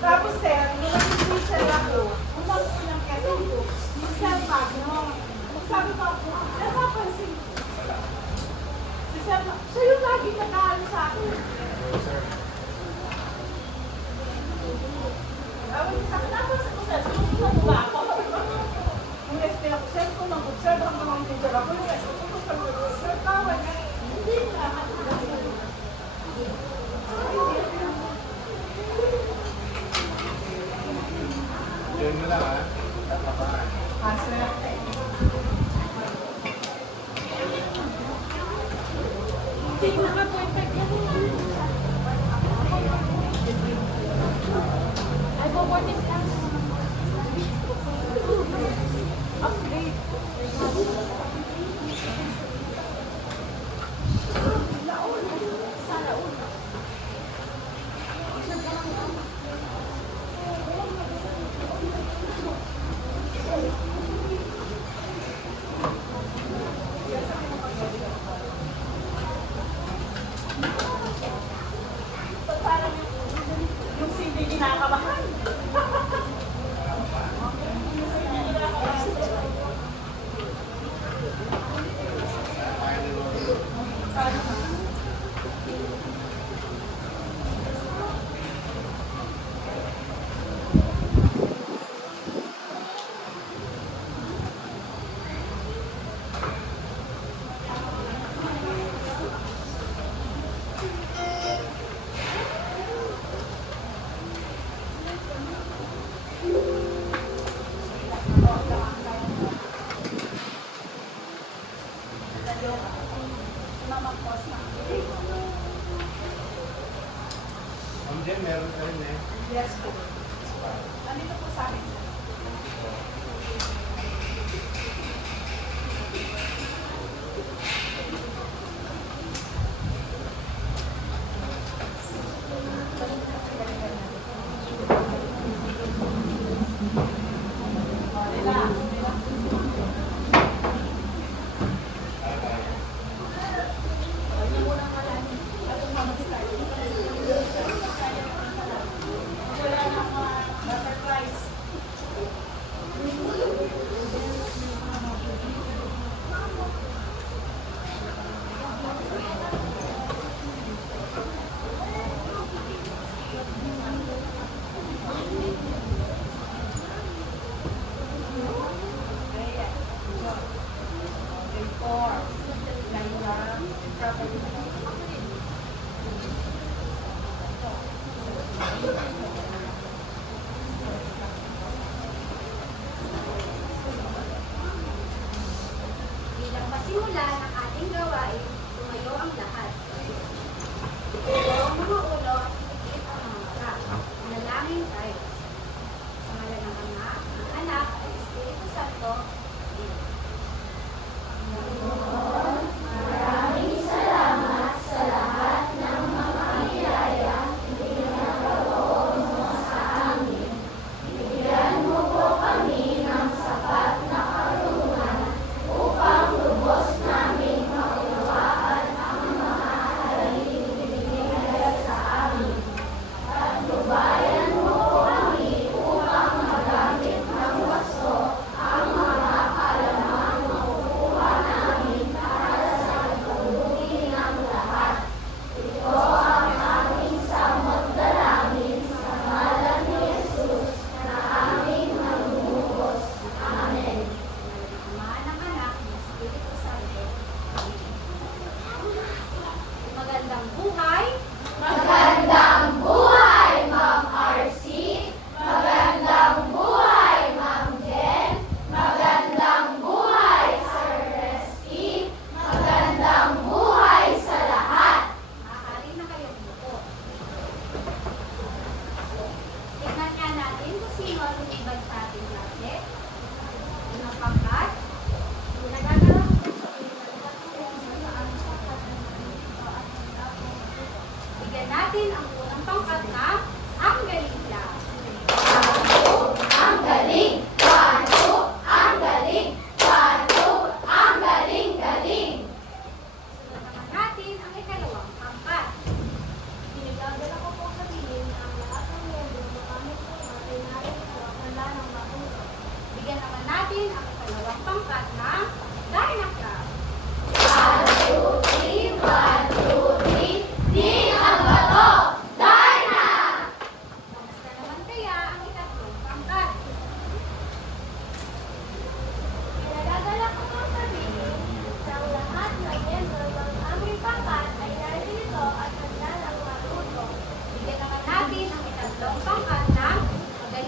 Tapos sir, nung nag-teacher ako, umang ko ng keso ko, yung sir Magno. Sabi ko ako, sir papansin. Si sir, siya yung lagi nag-aaral sa akin. Awin sa akin, napansin ko sir, susunod mo ba ako? Yung este ako, sir, kung mag-observe ang mga teacher ako, yung este ko, kung mag-observe, tawag, hindi na. Yun mo lang ha. Tatapahan. Sir. Hindi naka-perfect yan. Ay, po-14 lang. Upgrade. Parang yung hindi kinakabahan. Ma'am Jen, meron ka rin eh. Yes po. Nandito po sa akin. Bilang pasimula ng ating gawain, tumayo ang lahat. Ito ang mga ulo at sikit ang mga mata. Manalangin tayo. Sa ngalan ng Ama, ng Anak, at Espiritu Santo. Maraming salamat sa lahat ng mga biyaya pinagkaloob mo sa amin. Bigyan mo po kami ng sapat na karunungan upang lubos namin maunawaan ang mga halin binigay sa amin. At lubayan mo po kami upang magamit ng wasto ang mga kaalaman makukuha namin para sa pagbubuti ng lahat. Ito ang aming samot dalangin sa ngalan ni Jesus na aming nangunubos. Amen. Ama ng Anak ng Espiritu Santo. Magandang buhay! Magandang buhay, Ma'am RC! Magandang buhay, Ma'am Jen! Magandang buhay, Sir Resty! Magandang buhay sa lahat! Maaari na kayong umupo. Tignan nga natin kung sino ang lumibad sa ating klase. Unang pangkat, bigyan natin ang unang pangkat na ang galing lang. Ang galing! Paano? Ang galing! Paano? Ang galing-galing! Sunod naman natin ang ikalawang pangkat.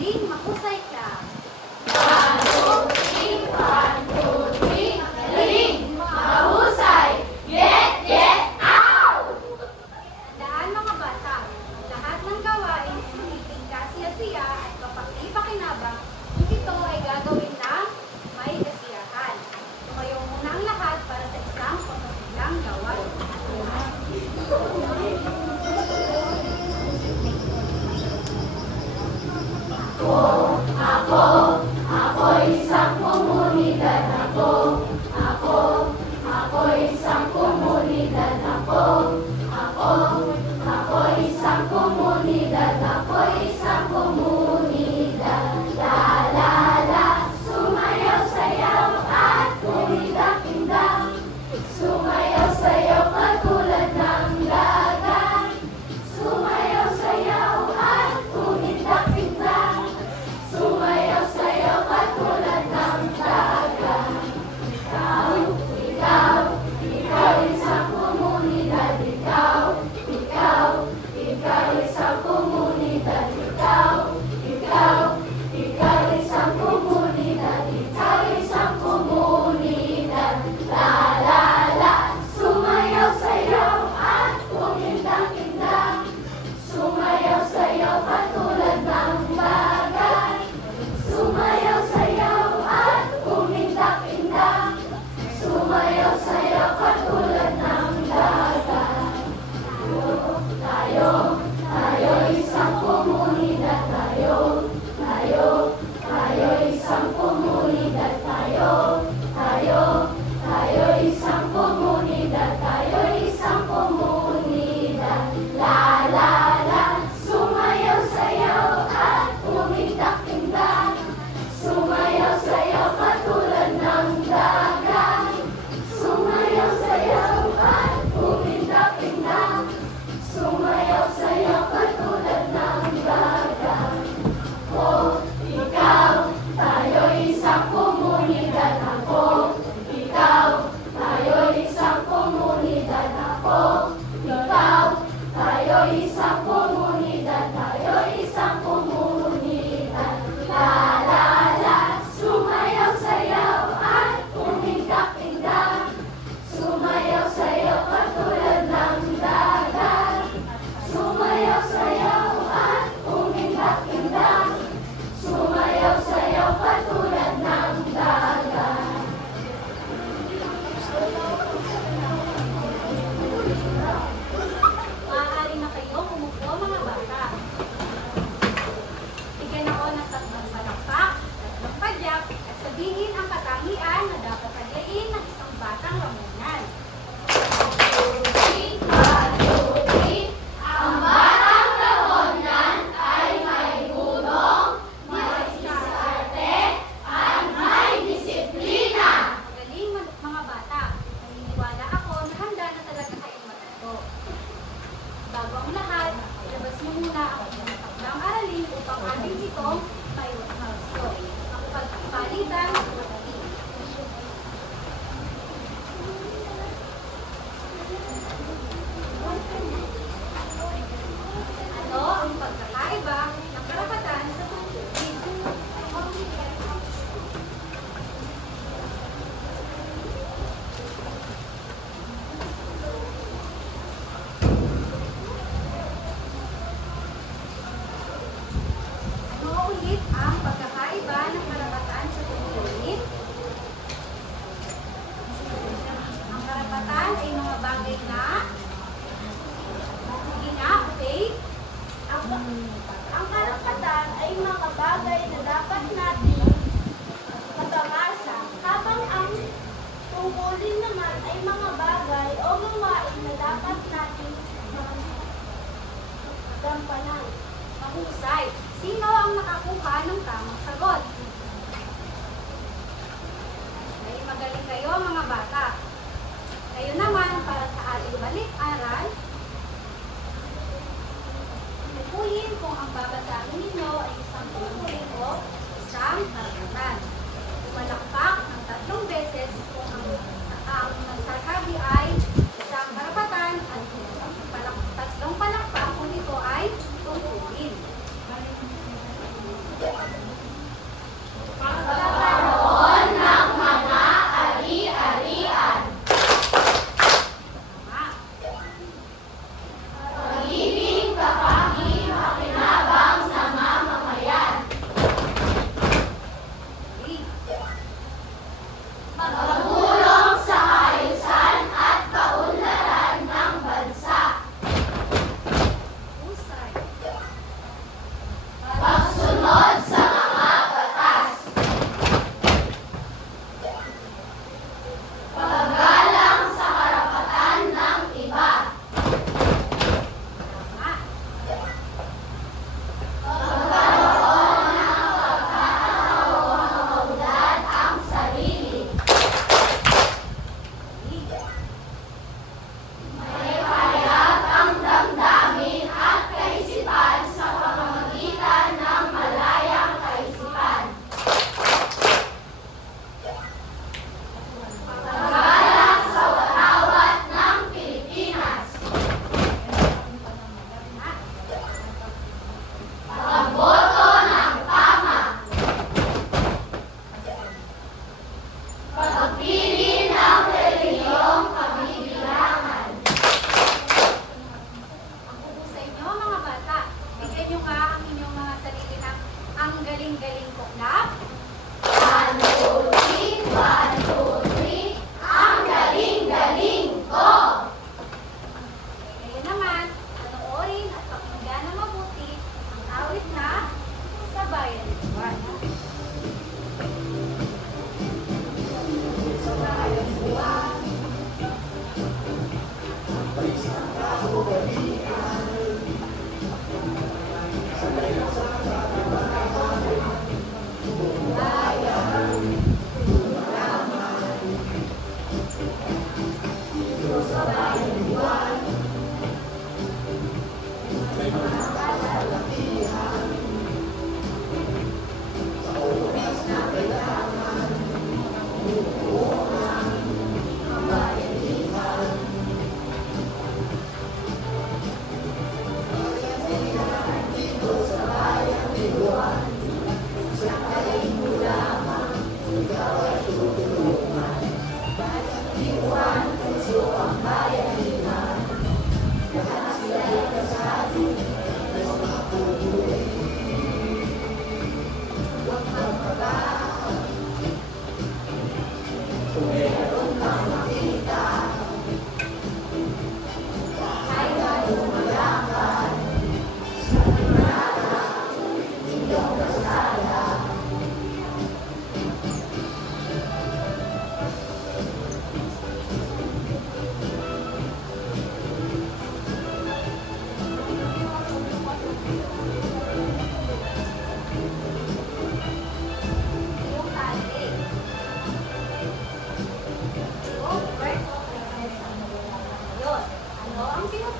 Magaling, mahusay ka. Galing! Mahusay! Get out! Tandaan mga bata, lahat ng gawain ay magiging kasiya-siya at kapag-ipakinabang kung ito ay gagawin ng may kasiyahan. Tumayo muna ang lahat para sa isang pagkasiglang gawain. Ako isang komunidad ako. Ako isang komunidad ako. Ako isang komunidad. Ako isang komunidad. La la la, sumayaw sayaw at kumindak-indak. Sumayaw sayaw katulad ng dagat. Sumayaw sayaw at kumindak-indak. Sumayaw sayaw katulad ng dagat. Ikaw isang komunidad. Ikaw isang komunidad. Ikaw isang komunidad. Ikaw isang komunidad. La la la, sumayaw sayaw at kumindak-indak. Sumayaw sayaw katulad ng dagat. Sumayaw sayaw at kumindak-indak. Sumayaw sayaw katulad ng dagat. Tayo isang komunidad. Tayo isang komunidad. Tayo isang komunidad. Tayo isang komunidad. La la la, sumayaw sayaw at kumindak-indak. Sumayaw sayaw katulad ng dagat. Sumayaw sayaw at kumindak-indak. Sumayaw sayaw katulad ng dagat. Ikaw, tayo isang komunidad ako. Ikaw, tayo isang komunidad ako. Ikaw, tayo isang komunidad. Tayo isang komunidad. La la la, sumayaw sayaw at kumindak-indak. Sumayaw sayaw katulad ng dagat. Sumayaw sayaw at kumindak-indak. Sumayaw sayaw katulad ng dagat. Maaari na kayo umupo mga bata. Bigyan ako ng tatlong palakpak, tatlong padyak, at sabihin ang katangian na dapat tagayin ng isang batang Ramonan. Ang batang Ramonan ay may gulong, may diskarte, at may disiplina. Magaling mga bata. Naniniwala ako na handa na talaga kayong matuto. Bago ang lahat, ilabas mo muna ang inyong takdang aralin upang ating itong maiwasto. Ang pagpapalitan sa magaling. Ano ang pagkakaiba ng karapatan sa tungkulin? Ano ulit ang pagkakaiba ng karapatan sa tungkulin? Ang karapatan ay mga bagay na sige nga, okay? Ang karapatan ay mga bagay na dapat natin matamasa, habang ang tungkulin naman ay mga bagay o gawain na dapat natin gampanan. Mahusay. Sino ang nakakuha ng tamang sagot? Ay, magaling kayo mga bata. Kayo naman, para sa ating balik-aral, tukuyin kung ang babasahin ninyo ay isang tungkulin o isang karapatan. Tumalakpak ng 3 beses kung ang nagsasabi ay isang karapatan at 3 palakpak kung ito ay tungkulin.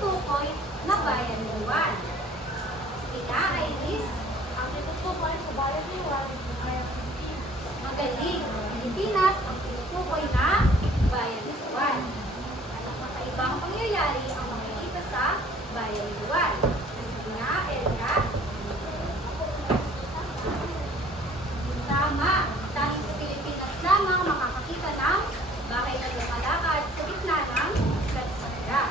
tinutukoy na bayan ni Juan? Sige nga, Iris. Ang tinutukoy sa bayan ni Juan ay ang Pilipinas. Magaling. Pilipinas ang tinutukoy na bayan ni Juan. Anong kakaibang pangyayari ang makikita sa bayan ni Juan? Sige nga, Elka. Tama. Dahil sa Pilipinas lamang makakakita ng bahay na lumalakad sa gitna ng kalsada.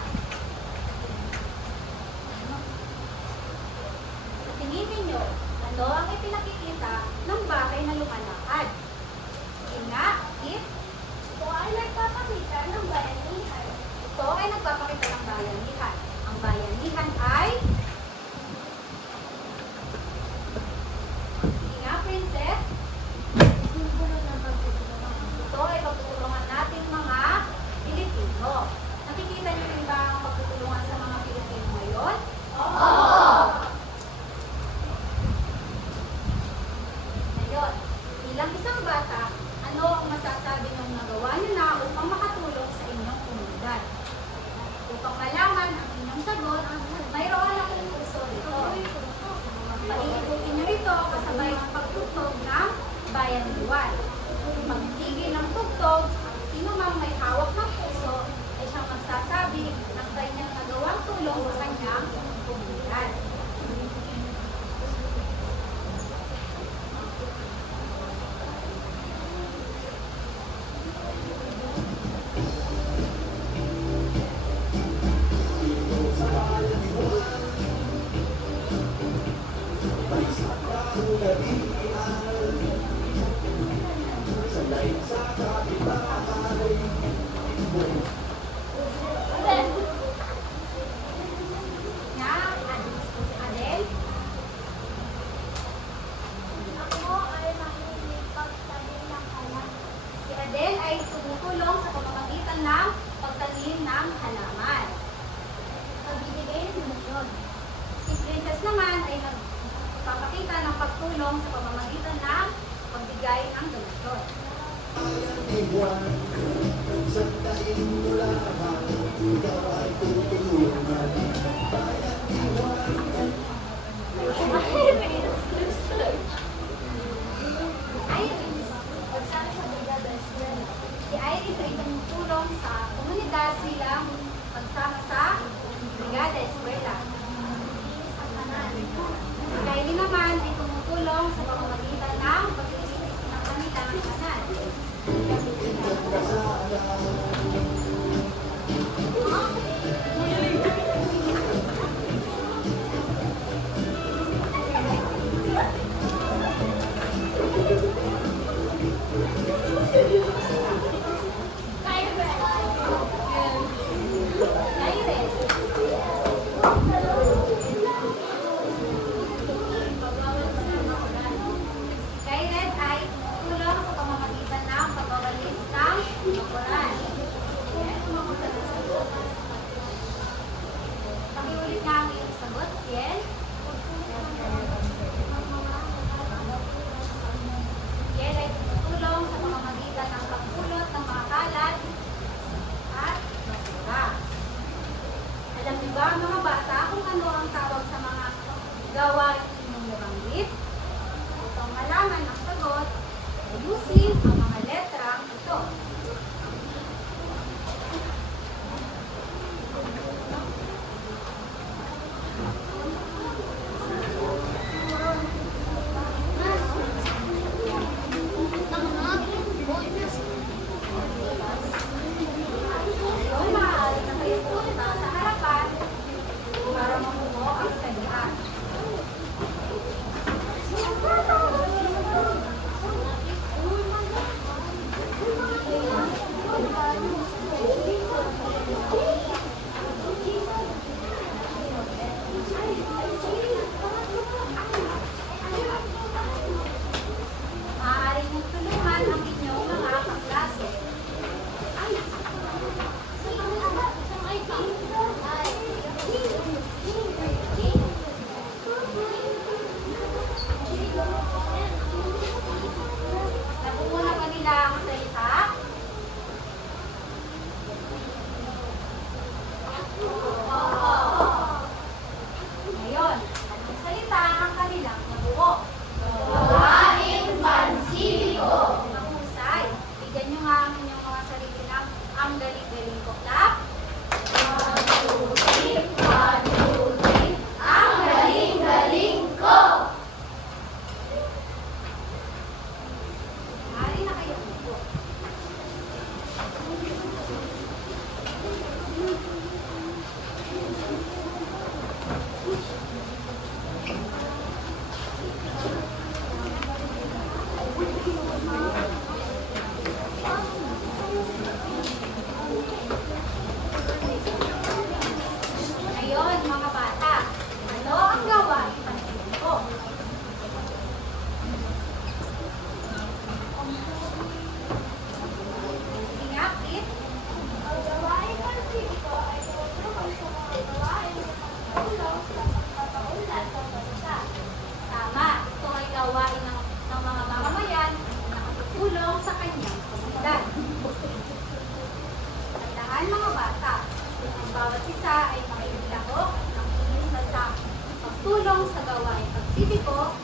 Sa tingin ninyo, ano ang ipinakikita ng bahay na lumalakad? Sige nga, Kit. Ito ay nagpapakita ng bayanihan. Ito ay nagpapakita ng bayanihan. Ang bayanihan ay... Sige nga, Princess. Ito ay pagtutulungan natin mga Pilipino. Nakikita niyo rin ba ang pagtutulungan sa mga Pilipino ngayon? Ngayon, bilang isang bata, ano ang masasabi niyong nagawa niyo na upang makatulong sa inyong komunidad? Upang malaman ang inyong sagot, mayroon akong kurso dito. Paiikutin niyo ito kasabay ng pagtugtog ng bayan ni Juan. Pagtigil ng tugtog, sino mang may hawak ng puso ay siyang magsasabi ng kanyang nagawang tulong sa kanyang komunidad. Nga, Adel, Ako ay mahilig pagtanim ng halaman. si Adel ay tumutulong sa pamamagitan ng pagtanim ng halaman. Pagbibigay ng donasyon. Si Princess naman ay nagpapakita ng pagtulong sa pamamagitan ng pagbigay ng donasyon. Iris, Pagsama sa Brigada Eskwela. si Iris ay tumutulong sa komunidad bilang pagsama sa Brigada Eskwela. Sa kanan. Si Kylie naman ay tumutulong sa pamamagitan ng paglilinis ng kanilang kanan. Kailan ay tulong sa pamamagitan ng pagwawalis ng bakuran. Pakiulit nga ang iyong sagot, Kiel. Kiel ay tulong sa pamamagitan ng pagpulot ng mga kalat at basura. Alam niyo ba, mga bata, kung ano ang tawag sa mga gawain inyong nabanggit? Upang malaman ang sagot, ayusin ang mga letrang ito. Kung maaari na kayo punta sa harapan para mamuo ang salihan. tumulong sa gawain pagsibiko.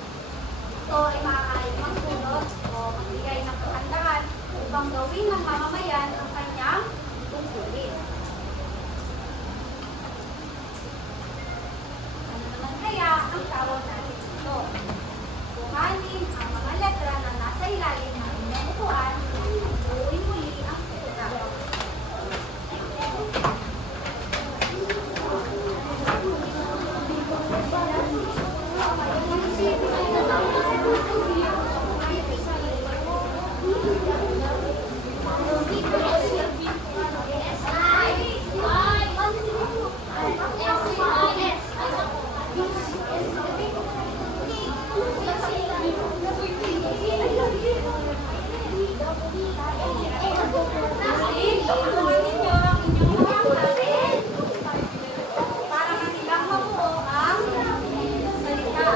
Ito ay maaaring magsulot o magbigay ng kahandaan upang gawin ng mamamayan ang kanyang tungkulin. Ano naman kaya ang tawag natin ito? Buhanin ang mga letra na nasa ilalim ng inyong upuan, buuin muli ang salita. Tulungan ninyo ang inyong mga klase para kanilang mabuo ang salita.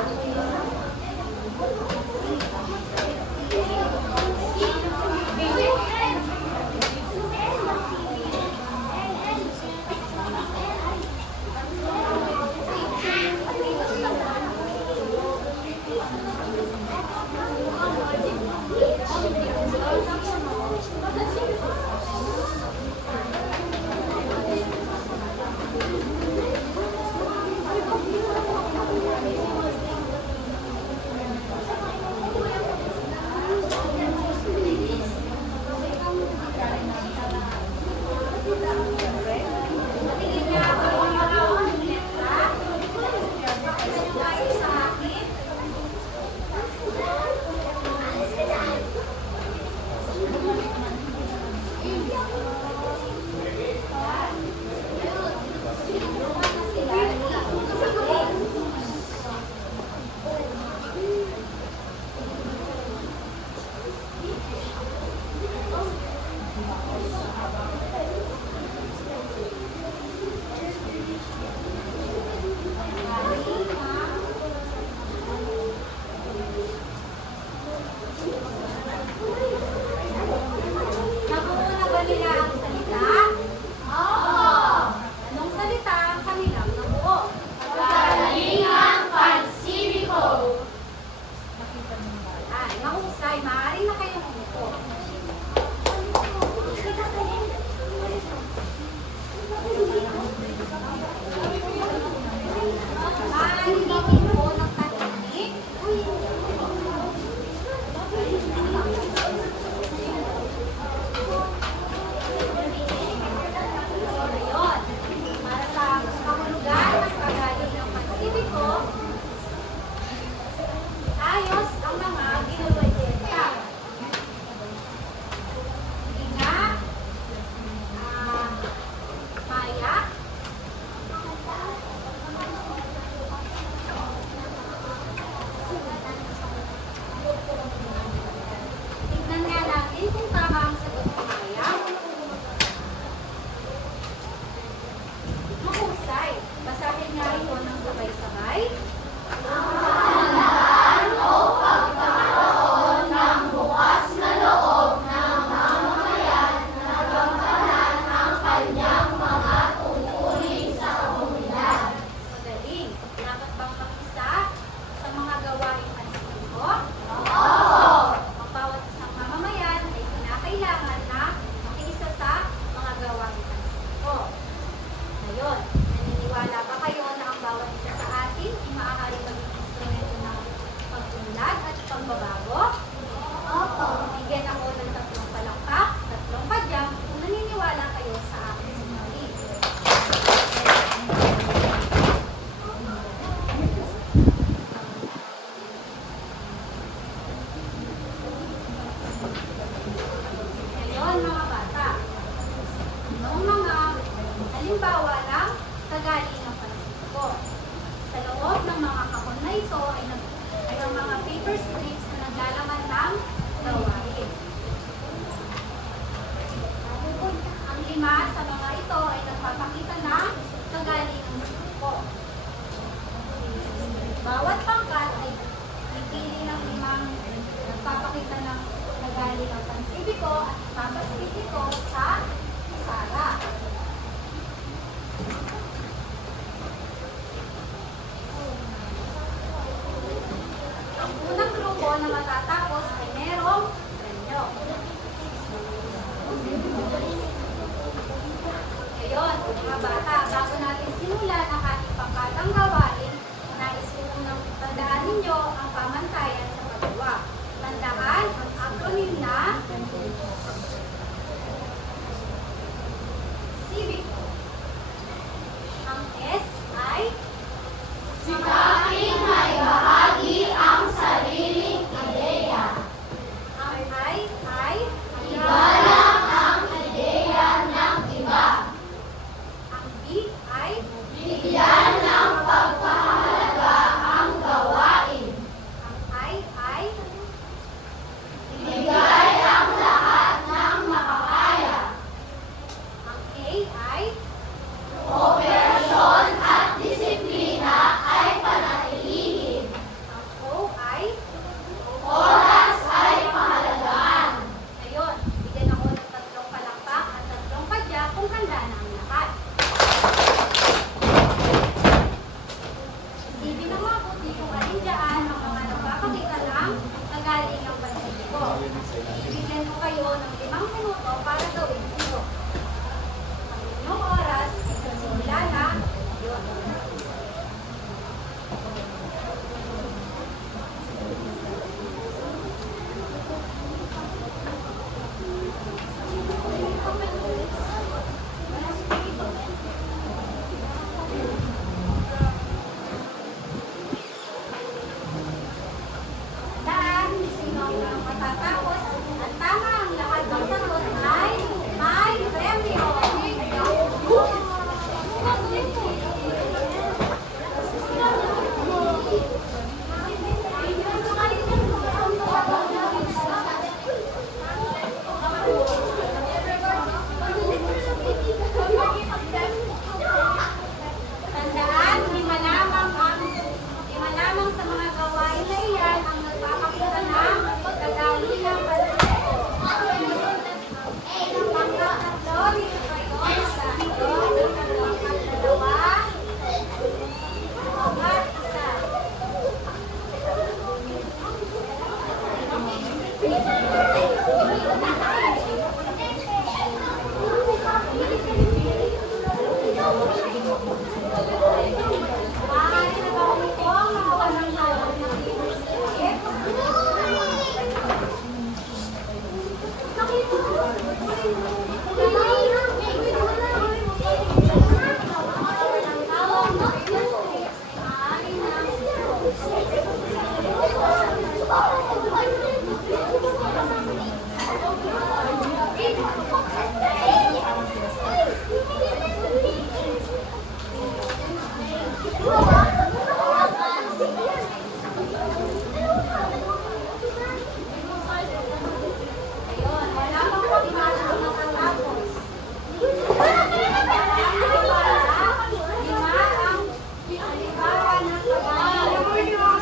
Patingin niya ang mga letra. Pakita niyo kayo sa akin. Nabuo na ba nila ang salita? Oo! Anong salita ang kanilang nabuo? Galingang pansibiko. Ay, mahusay. Maaari na kayong umupo. Maaari din umupo ng tahimik. Ngayon, para sa kahulugan ng pagaling ng pagsibiko, ayos ang mga ginuwalita. Sige nga, Maya. Tignan nga natin kung tama ang sagot ni Maya. Mahusay. Basahin nga ito ng sabay-sabay. Bukas na loob ng mamamayan na gampanan ang kanyang mga tungkulin sa komunidad. Magaling. Dapat bang makisa sa mga gawain pansibiko? Ang bawat isang mamamayan ay kinakailangan na makiisa sa mga gawain pansibiko. Ngayon, naniniwala ba kayo na ang bawat isa sa atin ay maaari maging instrumento ng pag-unlad at pagbabago? Opo. Bigyan ako ng 3 palakpak, 3 padyang kung naniniwala kayo sa akin sinungaling. Ngayon, mga bata, anong mga halimbawa ng kagaling ng pansibiko? Sa loob ng mga kahon na ito ay ang mga paper strips na naglalaman ng gawain. Ang 5 sa mga ito ay nagpapakita ng kagaling ng pansibiko. Bawat pangkat ay pipili ng 5 nagpapakita ng kagaling ng pansibiko at ipapaspit ito sa sala. matatapos ay merong premyo. Ngayon, mga bata, bago natin simulan ang ating pangkatang gawain, nais ko munang tandaan ninyo ang pamantayan sa paggawa. Tandaan ang acronym na civic. Ang S ay Sikaping may bahagi ang sariling ideya. ang I ay Igalang ang ideya ng iba. ang B ay Bigyan ng pagpahalaga ang gawain. ang I ay Ibigay ang lahat ng makakaya. ang A ay Operasyon at disiplina ay panatilihin. ang O ay Oras ay pahalagaan. ngayon, bigyan ako ng 3 palakpak at 3 padya kung handa na ang lahat. Isipin ng mabuti kung alin dyan ang mga nagpapakita ng kagaling ng pansiko. Bibigyan ko kayo ng 5 minuto para gawin ito. Ang inyong oras ay sa simula na yun. Tandaan, sino ang matatapos at tama ang lahat ng sagot ay may premyo. Tandaan, lima lamang sa mga gawain na iyan ang nagpapakita ng kagaling ng pansiko. Pangkat-3, dito kayo sa pangkat-2, at 1. Maaari na ba ito ang makawalang tawag ng ibig sabihin? Ayun, wala pang pagmana ang matatapos. Lima ang halimbawa ng kagaling ng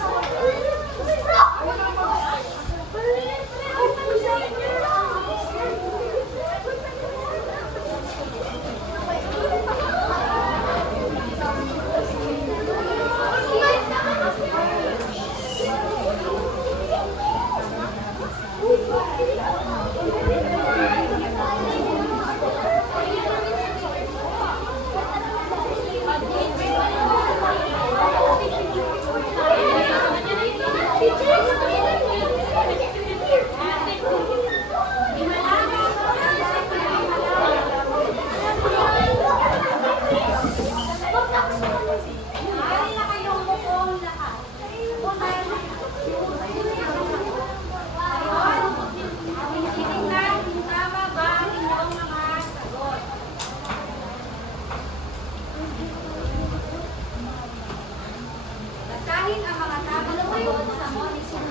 Maaari na kayong bukong lahat. Ngayon, ating titignan kung tama ba ang inyong mga sagot. Basahin ang mga tamang sagot sa monitor.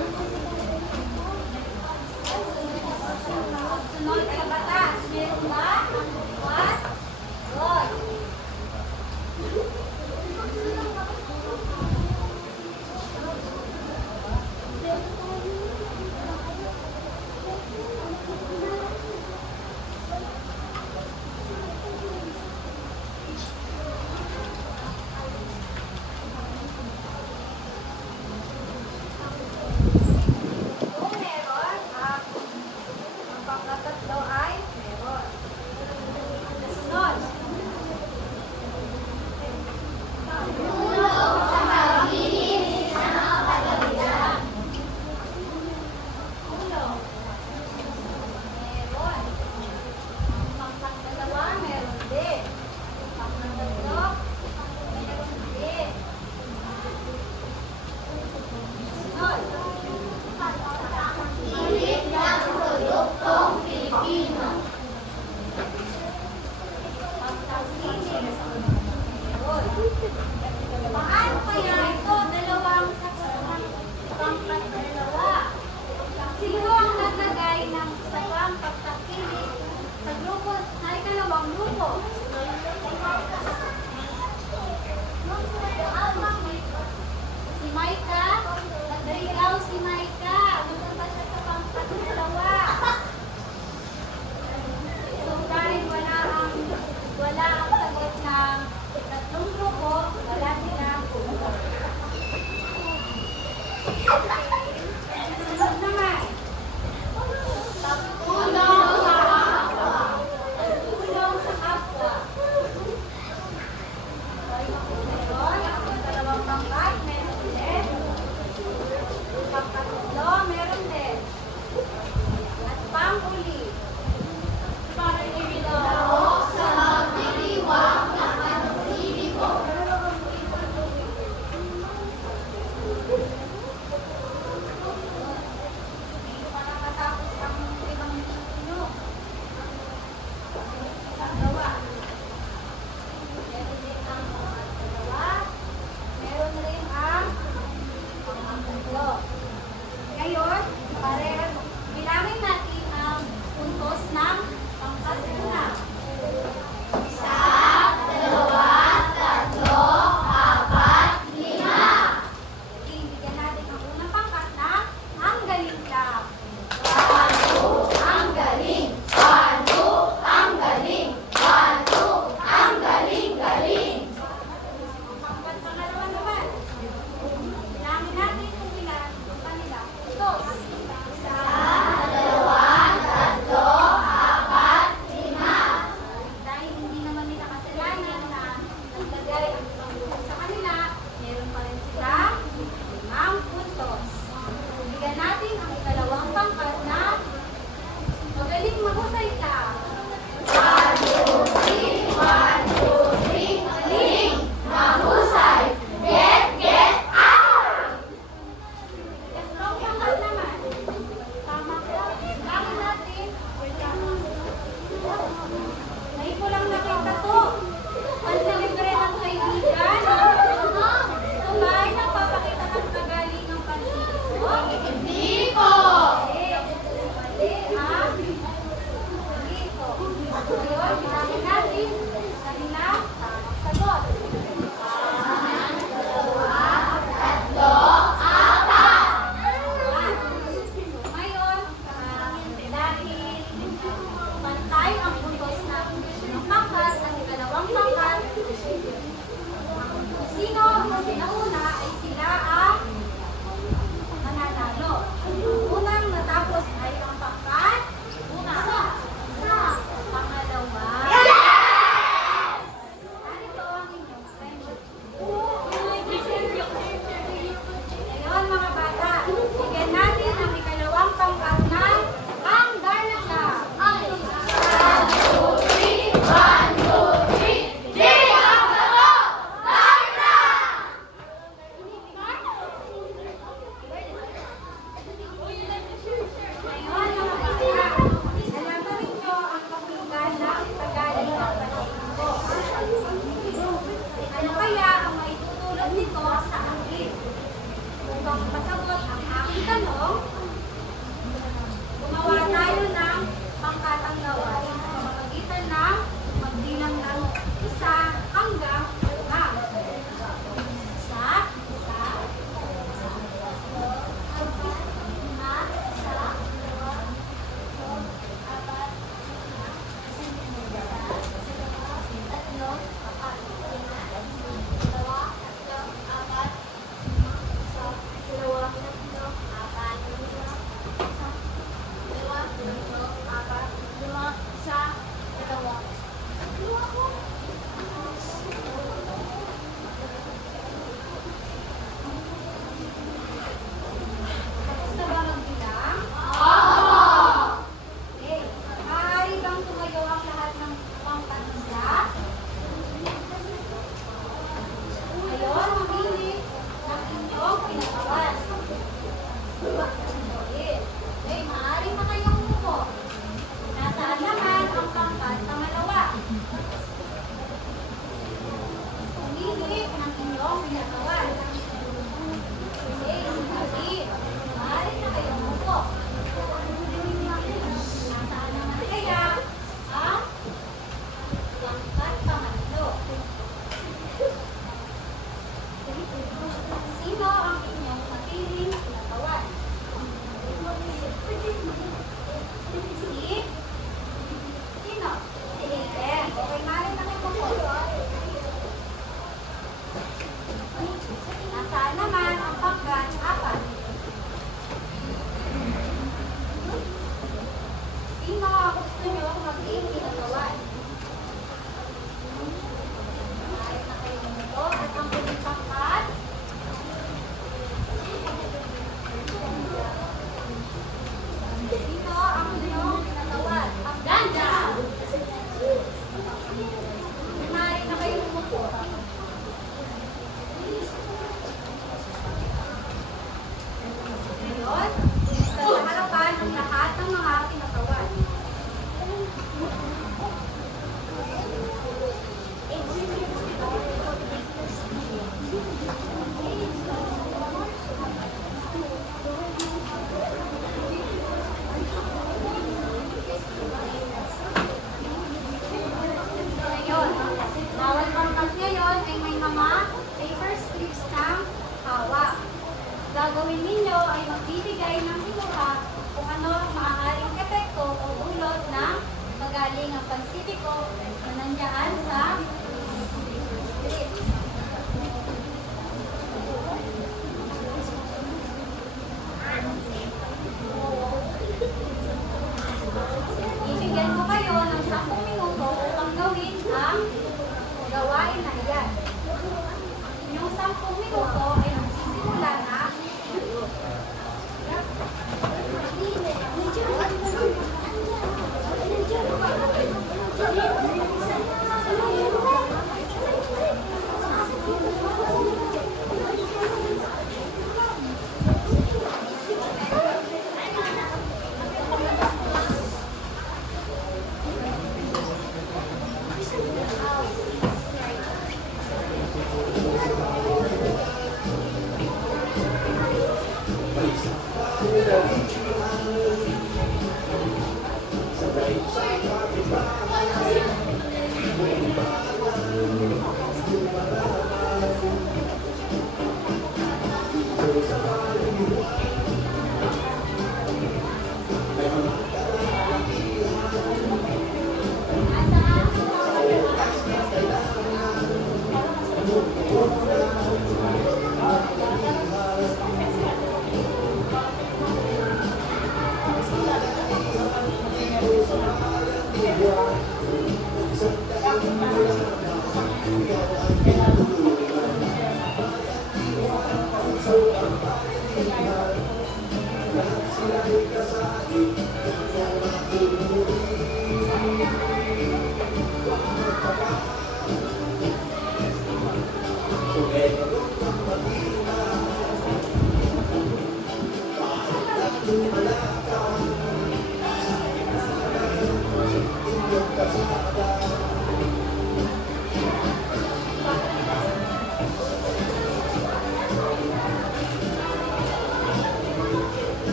Sunod sa batas, meron ba? What? Good. Sunod naman. Tulong sa kapwa. Tulong sa kapwa. Meron. Ang dalawang pangkat, meron din. Pangkatlo, meron din. At pang-uli. Para Ito sa magdiriwang na panusili ko. ang lahat ng mga kinatawan. Ngayon, bawat pangkat ngayon ay may mga paper strips ng hawak. Gagawin ninyo ay magbibigay ng iluha kung ano ang maaaring epekto o ulot ng magaling ang pansipiko na nandiyan sa strips. Ibigyan ko kayo ng 10 minuto upang gawin ang gawain na iyan. Yung 10 minuto ay magsisimula na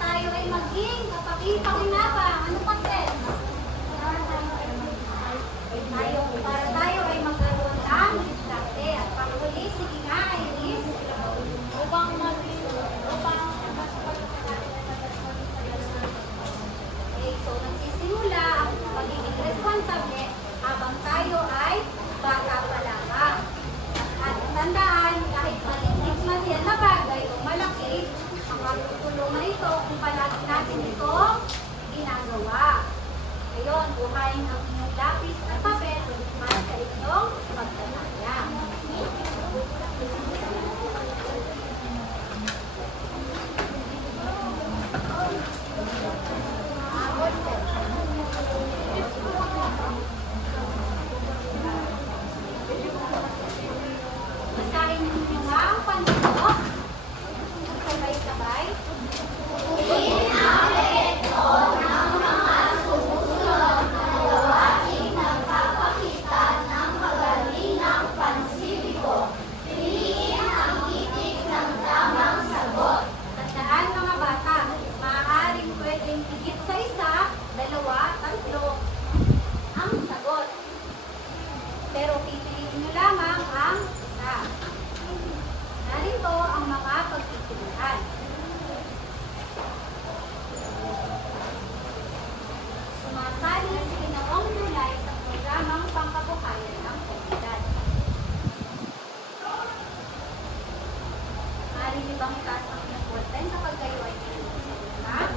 tayo ay maging kapaki-pakinabang. Ano pa, Sel? Para tayo ay magkaroon ng diskarte. At panghuli, sige nga, Iris. Okay, so nagsisimula ang pagiging responsable habang tayo ay bata pa lamang. At tandaan, kahit maliit man yan na bagay o malaki, makakutulungan ito kung palagi natin ito ginagawa. Ngayon, buhayin ang inyong lapis at papel para sa inyong pagtataya. Basahin ninyo nga ang panito. Sabay-sabay. Tandaan mga bata, maaaring pwedeng higit sa isa, dalawa, tatlo ang sagot. Pero pipiliin nyo lamang ang isa. Narito ang mga pagpipilian. Sumasali si Ginoong Dulay sa programang pangkabuhayan ng komunidad. Maaari niyo bang itaas ang inyong ballpen kapag kayo ay nilulusagot?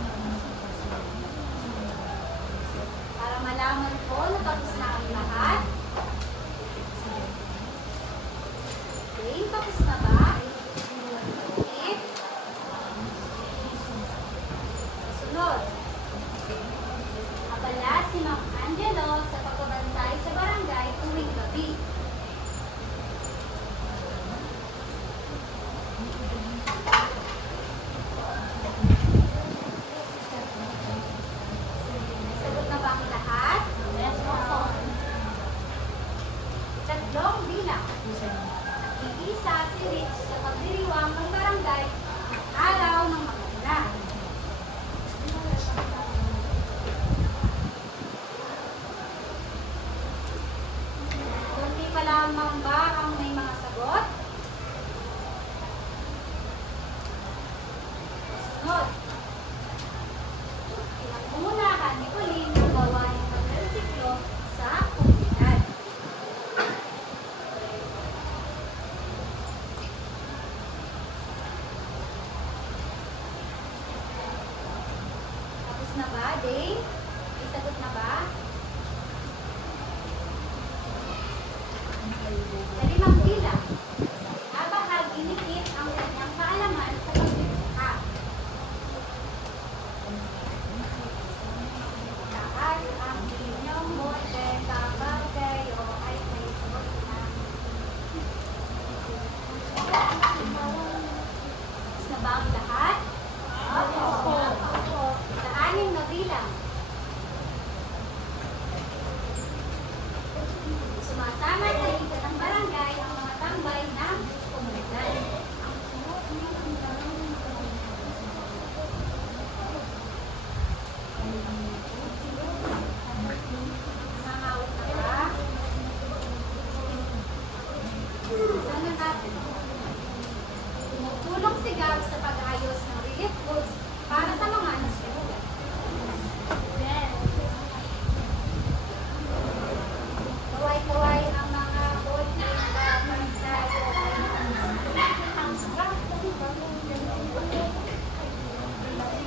Para malaman ko na tapos na ang lahat. Okay, tapos na ba? Okay. Sunod. Abala si Ma'am Angelo sa pagbabantay sa barangay tuwing gabi. Sagot na ba ang lahat? Yes, po. Tatlong bilang. Nakikisa si Rich sa pagdiriwang ng barangay ang araw ng maganda. Kunti pa lamang ba ang may mga sagot? Sunod. Pinangungunahan ni Pauline ang gawain ng pagresiklo sa komunidad. Tapos na ba, Dave? May sagot na ba? Sa limang bilang, nabahagi ni Kit ang kanyang kaalaman sa pagbibiha. Taas ang inyong bote kapag kayo ay may sagot na. Tapos na ba ang lahat? Opo. Sa anim na bilang, sumasama sa lingkod ng barangay ang mga tambay ng komunidad. Nangawit na ba? Sana natin. Tumutulong si Gab sa pag-ayos ng relief goods para sa mga nasunugan. Kaway-kaway ang mga bote kapag tayo ay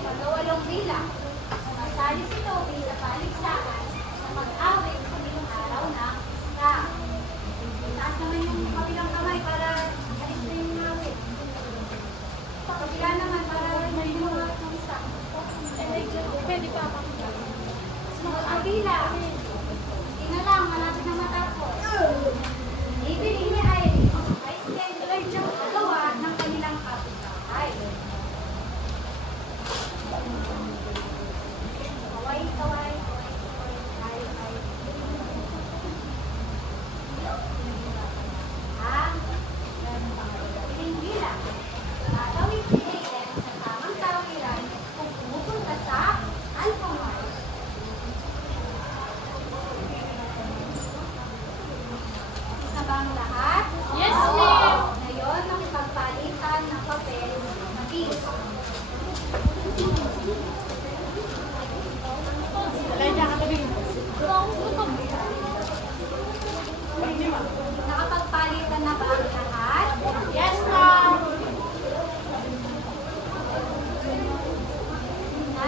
pagkawalong bilang, sumasali si Toby sa paligsahan sa mag-awit kabilang araw ng isda. Taas naman yung kabilang kamay para alis na yung awit. Kabila naman para may mga ng isa. Pwede pa ako. Sunod ang bilang. Hindi na lang, malapit na matapos. Ibili ni Iris ay schedule siyang magawa ng kanilang kapitbahay. Kaway-kaway, kaway-kaway.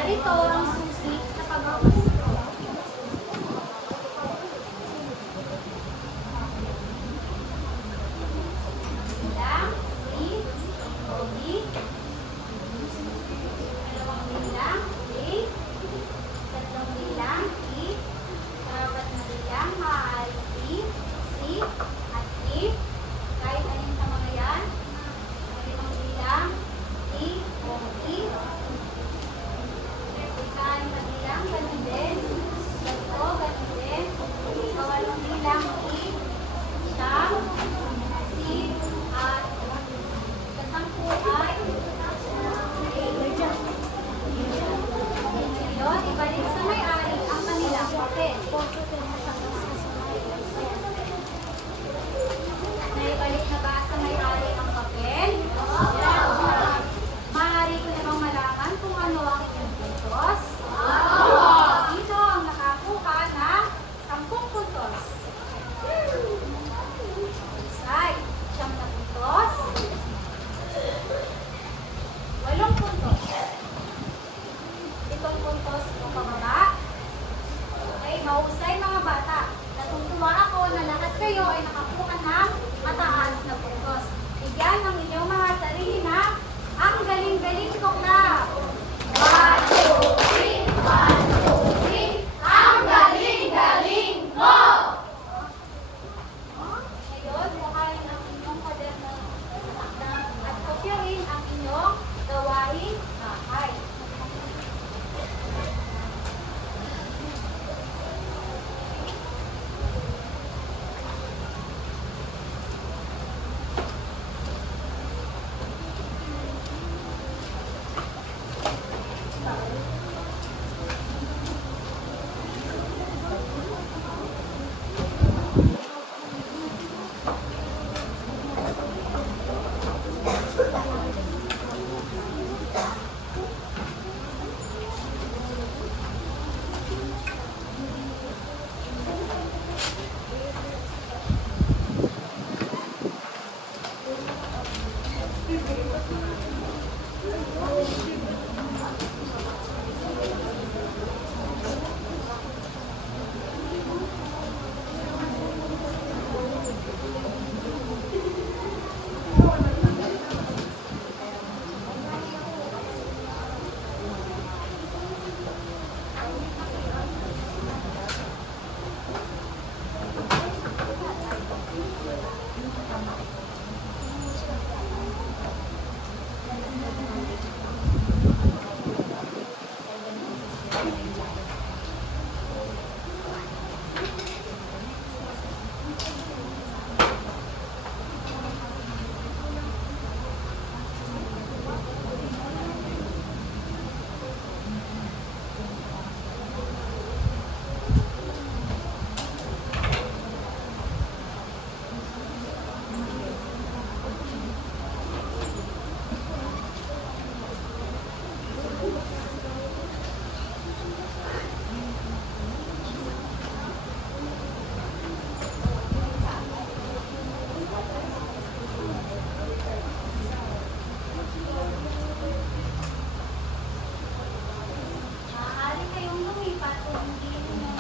Narito ang susi sa pagwawasto. Bilang, si, Toby. Dalawang bilang, A. Tatlong bilang, E. Apat na bilang, maaaring P, C, at E. Kahit alin sa mga yan. Limang bilang, E o E. Isaan na bilang, ganun din. Ganito, ganun din. Ikawalong bilang, E. Siyam, C, at kasampuan, A. Ngayon, ibalik sa may-ari ang kanilang papel. Naibalik na ba sa may-ari ang papel? Maaari ko namang malaman kung ano ang inyong puntos? Sino ang nakakuha ng 10 puntos? Isay, 9 puntos. 8 puntos. 7 puntos o pababa. Okay, mahusay mga bata. Natutuwa ako na lahat kayo ay nakakuha ng mataas na puntos. Bigyan ng inyong mga sarili na ang galing-galing ko na. 1, 2, 3, 1, 2, 3. Ang galing-galing mo! Ngayon, buhayin ang inyong kwaderno at kopyahin ang inyong gawain bahay. Maaari kayong lumipat kung hindi nyo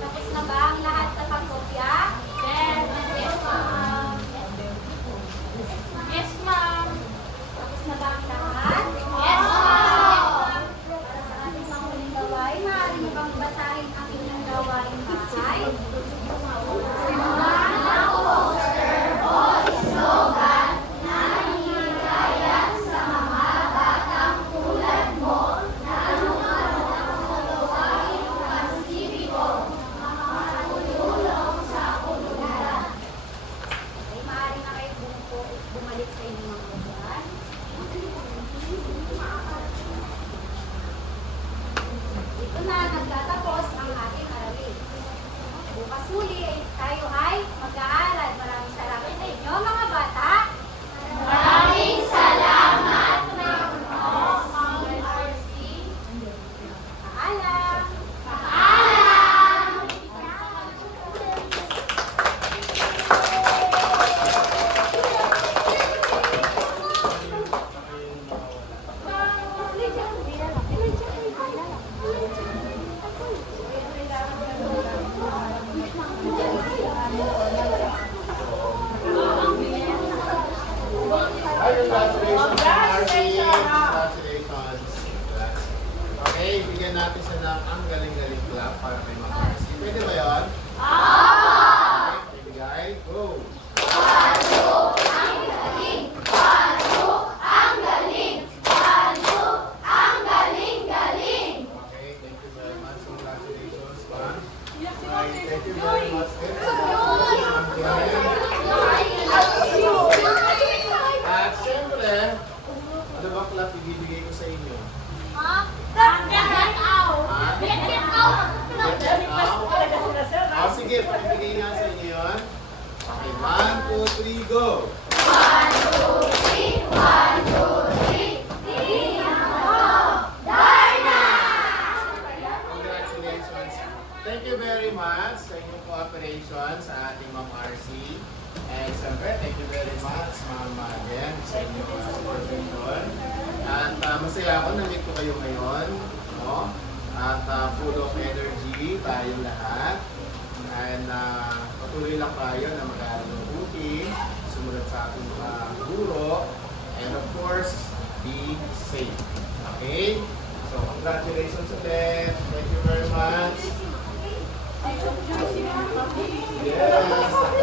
tapos na ba ang lahat sa pagkopya? Yes, ma'am. Yes, ma'am. Tapos na ba ang lahat? Yes, ma'am. Para sa ating panghuling gawain, maaari mo bang basahin ang inyong gawain bahay? Ay, maaari na kayo bumalik sa inyong mga lugar. Ito na, nagtatapos ang ating aralin. Bukas muli tayo ay mag-aaral. Maraming salamat sa inyo mga bata. Maraming salamat, Paalam. Okay, bigyan natin siya ng ang galing-galing clap para kay Ma'am Marcy. Pwede ba yun? Okay, bigay. Go! Okay, thank you very much. Congratulations, ma'am. Okay, thank you very much. At siyempre, ano ba clap ibibigay ko sa inyo? Talaga sila, sir. Oh, sige, pakibigay nga sa inyo yun. Okay, 1, 2, 3, go! Congratulations. Thank you very much sa inyong cooperation sa ating Ma'am RC. And siyempre, thank you very much, Ma'am Jen, sa inyong supervision. At masaya ako na meet ko kayo ngayon. No? At full of energy tayong lahat. And patuloy lang tayo na mag-aaral ng mabuti, sumunod sa ating mga guro, and of course, be safe. Okay? So, congratulations ulit. Thank you very much. Yes.